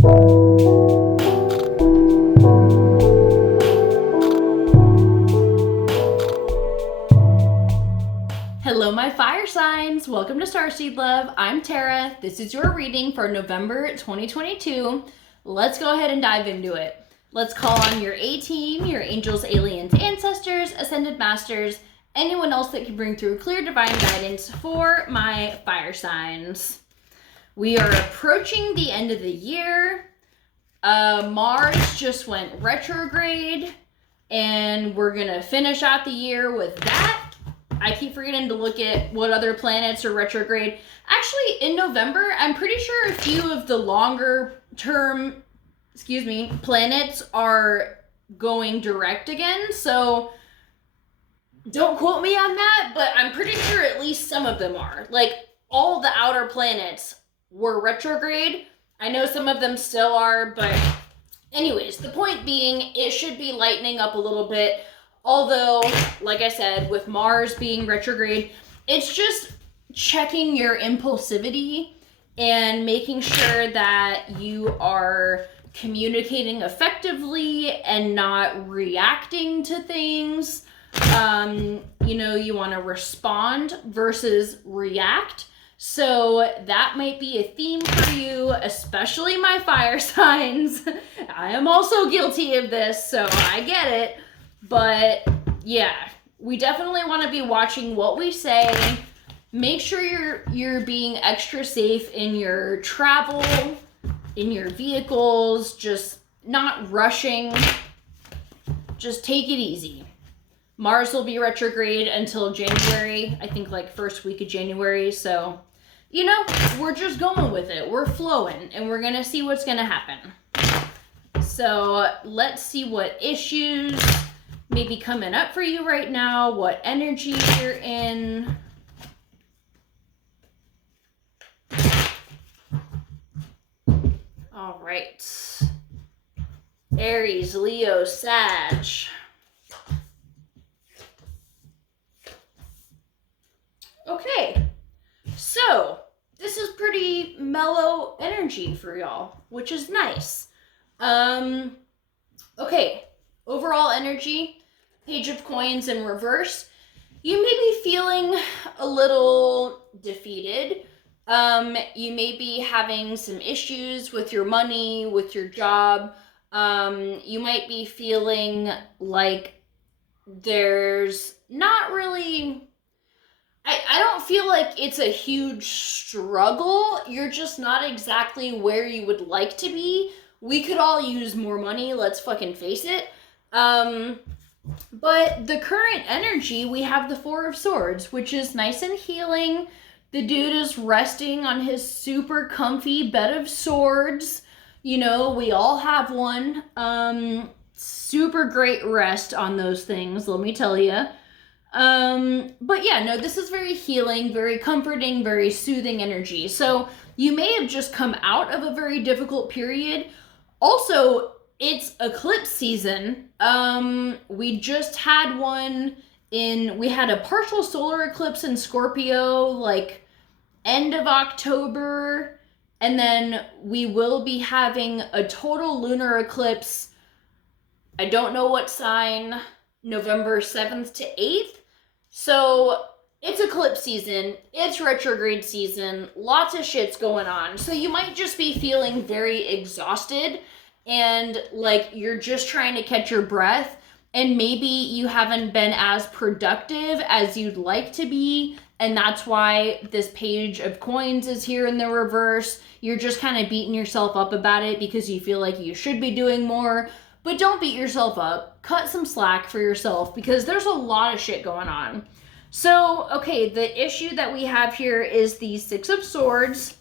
Hello, my fire signs. Welcome to Starseed Love. I'm Tara. This is your reading for November 2022. Let's go ahead and dive into it. Let's call on your A-team, your angels, aliens, ancestors, ascended masters, anyone else that can bring through clear divine guidance for my fire signs. We are approaching the end of the year. Mars just went retrograde, and we're gonna finish out the year with that. I keep forgetting to look at what other planets are retrograde. Actually, in November, I'm pretty sure a few of the longer term, planets are going direct again. So don't quote me on that, but I'm pretty sure at least some of them are. Like, all the outer planets were retrograde. I know some of them still are, but anyways, the point being, it should be lightening up a little bit. Although, like I said, with Mars being retrograde, it's just checking your impulsivity and making sure that you are communicating effectively and not reacting to things. You want to respond versus react. So that might be a theme for you, especially my fire signs. I am also guilty of this, so I get it. But yeah, we definitely want to be watching what we say. Make sure you're being extra safe in your travel, in your vehicles, just not rushing. Just take it easy. Mars will be retrograde until January, I think like first week of January. So, we're just going with it. We're flowing, and we're going to see what's going to happen. So let's see what issues may be coming up for you right now, what energy you're in. All right. Aries, Leo, Sag. Okay. So, this is pretty mellow energy for y'all, which is nice. Okay. Overall energy, Page of Coins in reverse. You may be feeling a little defeated. You may be having some issues with your money, with your job. You might be feeling like there's not really... I don't feel like it's a huge struggle. You're just not exactly where you would like to be. We could all use more money, let's fucking face it. But the current energy, we have the Four of Swords, which is nice and healing. The dude is resting on his super comfy bed of swords. We all have one. Super great rest on those things, let me tell you. But yeah, no, this is very healing, very comforting, very soothing energy. So you may have just come out of a very difficult period. Also, it's eclipse season. We just had we had a partial solar eclipse in Scorpio, like end of October. And then we will be having a total lunar eclipse. I don't know what sign, November 7th to 8th. So it's eclipse season, it's retrograde season, lots of shit's going on. So you might just be feeling very exhausted and like you're just trying to catch your breath, and maybe you haven't been as productive as you'd like to be, and that's why this Page of Coins is here in the reverse. You're just kind of beating yourself up about it because you feel like you should be doing more, but don't beat yourself up. Cut some slack for yourself because there's a lot of shit going on. So, okay, the issue that we have here is the Six of Swords.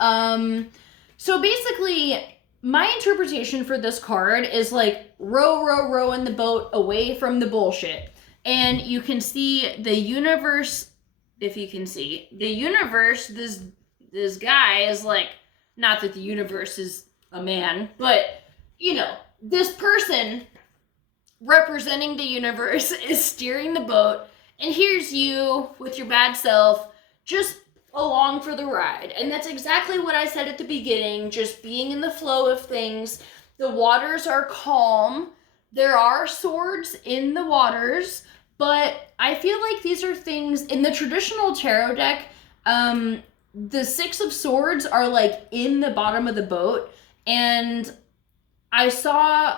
So basically, my interpretation for this card is like row in the boat away from the bullshit. And you can see the universe, if you can see, the universe, this guy is like, not that the universe is a man, but, this person representing the universe is steering the boat, and here's you with your bad self, just along for the ride. And that's exactly what I said at the beginning, just being in the flow of things. The waters are calm. There are swords in the waters, but I feel like these are things in the traditional tarot deck. The Six of Swords are like in the bottom of the boat, and I saw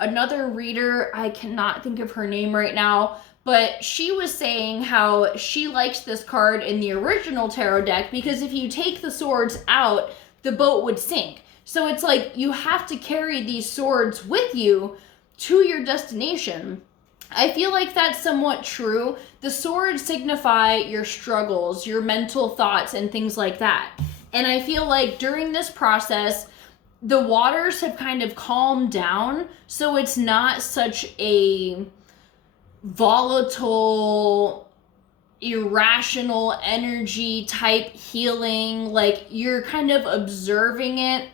another reader, I cannot think of her name right now, but she was saying how she likes this card in the original tarot deck because if you take the swords out, the boat would sink. So it's like you have to carry these swords with you to your destination. I feel like that's somewhat true. The swords signify your struggles, your mental thoughts, and things like that. And I feel like during this process, the waters have kind of calmed down, so it's not such a volatile, irrational energy type healing. Like, you're kind of observing it.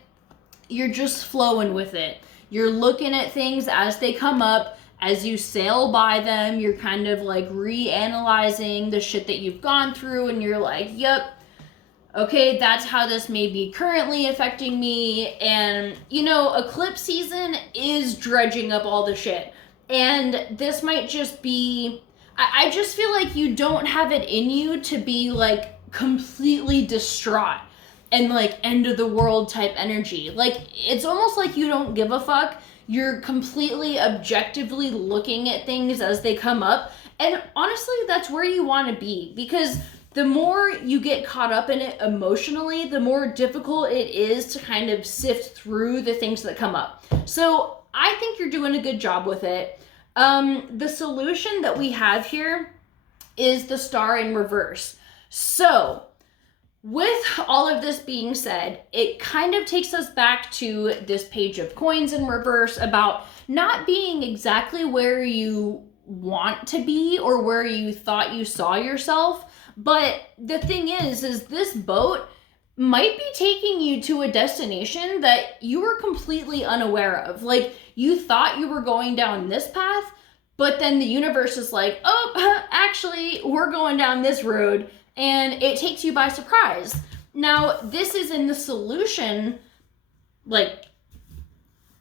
You're just flowing with it. You're looking at things as they come up. As you sail by them, you're kind of like reanalyzing the shit that you've gone through, and you're like, yep, okay, that's how this may be currently affecting me. And, you know, eclipse season is dredging up all the shit. And this might just be, I just feel like you don't have it in you to be like completely distraught and like end of the world type energy. Like, it's almost like you don't give a fuck. You're completely objectively looking at things as they come up. And honestly, that's where you want to be, because the more you get caught up in it emotionally, the more difficult it is to kind of sift through the things that come up. So I think you're doing a good job with it. The solution that we have here is the star in reverse. So with all of this being said, it kind of takes us back to this page of coins in reverse about not being exactly where you want to be or where you thought you saw yourself. But the thing is this boat might be taking you to a destination that you were completely unaware of. Like, you thought you were going down this path, but then the universe is like, oh, actually, we're going down this road. And it takes you by surprise. Now, this is in the solution, like,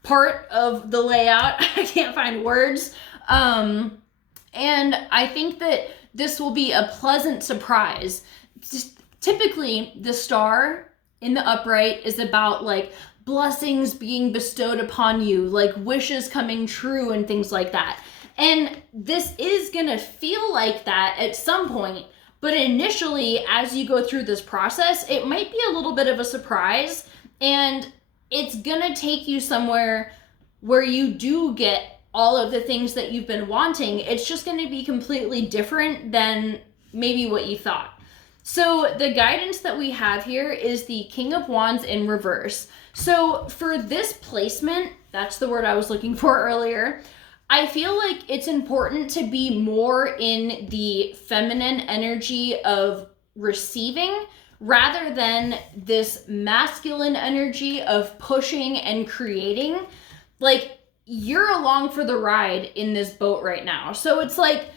part of the layout. I can't find words. And I think that this will be a pleasant surprise. Typically, the star in the upright is about, like, blessings being bestowed upon you, like wishes coming true and things like that. And this is gonna feel like that at some point. But initially, as you go through this process, it might be a little bit of a surprise, and it's gonna take you somewhere where you do get all of the things that you've been wanting. It's just gonna be completely different than maybe what you thought. So the guidance that we have here is the King of Wands in reverse. So for this placement, that's the word I was looking for earlier, I feel like it's important to be more in the feminine energy of receiving rather than this masculine energy of pushing and creating. Like, you're along for the ride in this boat right now. So it's like,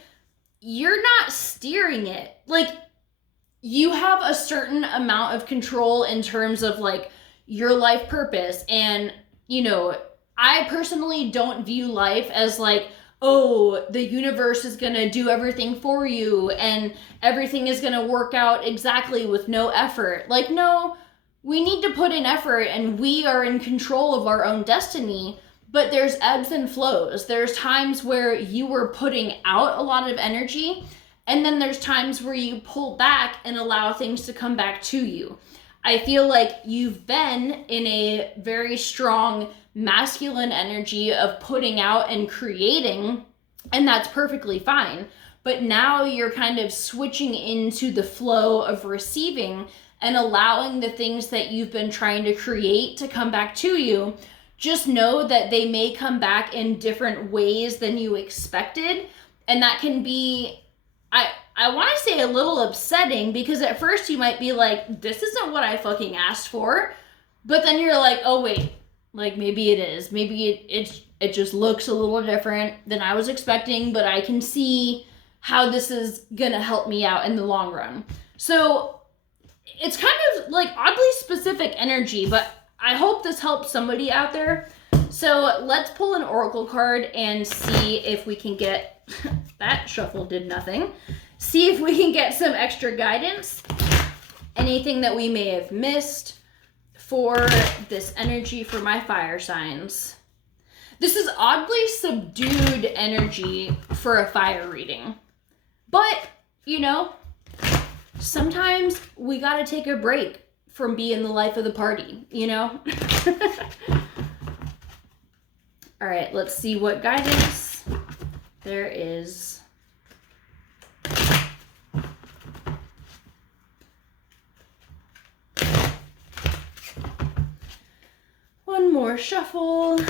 you're not steering it. Like, you have a certain amount of control in terms of like your life purpose. And, you know, I personally don't view life as like, oh, the universe is going to do everything for you and everything is going to work out exactly with no effort. Like, no, we need to put in effort and we are in control of our own destiny, but there's ebbs and flows. There's times where you were putting out a lot of energy, and then there's times where you pull back and allow things to come back to you. I feel like you've been in a very strong masculine energy of putting out and creating, and that's perfectly fine. But now you're kind of switching into the flow of receiving and allowing the things that you've been trying to create to come back to you. Just know that they may come back in different ways than you expected, and that can be, I want to say, a little upsetting, because at first you might be like, this isn't what I fucking asked for. But then you're like, oh wait, like maybe it is. Maybe it just looks a little different than I was expecting, but I can see how this is gonna help me out in the long run. So it's kind of like oddly specific energy, but I hope this helps somebody out there. So let's pull an oracle card and see if we can get, that shuffle did nothing. See if we can get some extra guidance. Anything that we may have missed for this energy for my fire signs. This is oddly subdued energy for a fire reading. But, you know, sometimes we gotta take a break from being the life of the party, you know? All right, let's see what guidance there is. One more shuffle.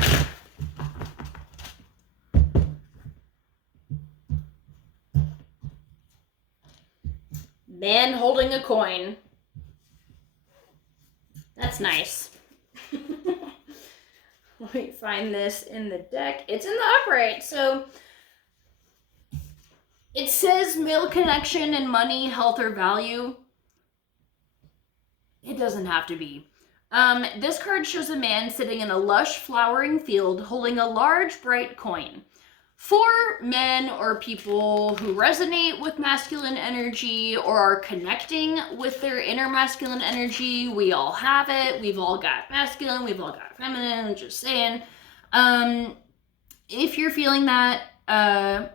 Man holding a coin. That's nice. Let me find this in the deck. It's in the upright. So it says male connection and money, health, or value. It doesn't have to be. This card shows a man sitting in a lush flowering field holding a large bright coin. For men or people who resonate with masculine energy or are connecting with their inner masculine energy, we all have it. We've all got masculine, we've all got feminine, just saying. If you're feeling that, a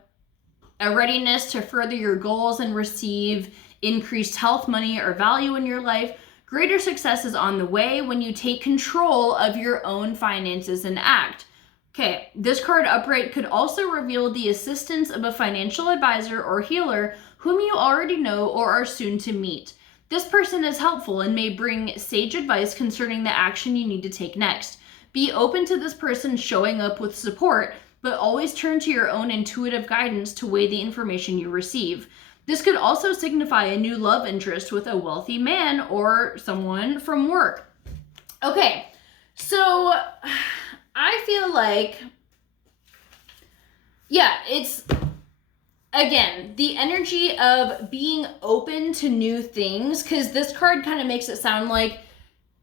readiness to further your goals and receive increased health, money, or value in your life, greater success is on the way when you take control of your own finances and act. Okay, this card upright could also reveal the assistance of a financial advisor or healer whom you already know or are soon to meet. This person is helpful and may bring sage advice concerning the action you need to take next. Be open to this person showing up with support, but always turn to your own intuitive guidance to weigh the information you receive. This could also signify a new love interest with a wealthy man or someone from work. Okay, so I feel like, yeah, it's, again, the energy of being open to new things, because this card kind of makes it sound like,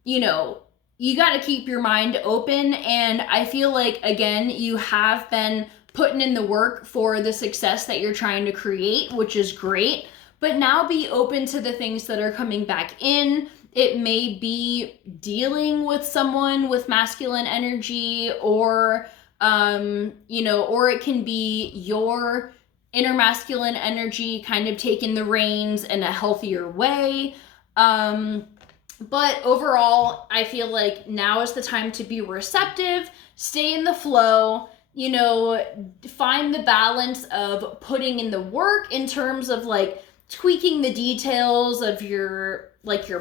you know, you got to keep your mind open. And I feel like, again, you have been putting in the work for the success that you're trying to create, which is great. But now be open to the things that are coming back in. It may be dealing with someone with masculine energy, or, you know, or it can be your inner masculine energy kind of taking the reins in a healthier way. But overall, I feel like now is the time to be receptive, stay in the flow, you know, find the balance of putting in the work in terms of like tweaking the details of your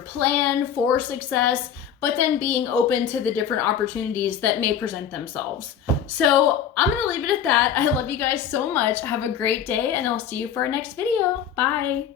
plan for success, but then being open to the different opportunities that may present themselves. So I'm going to leave it at that. I love you guys so much. Have a great day, and I'll see you for our next video. Bye.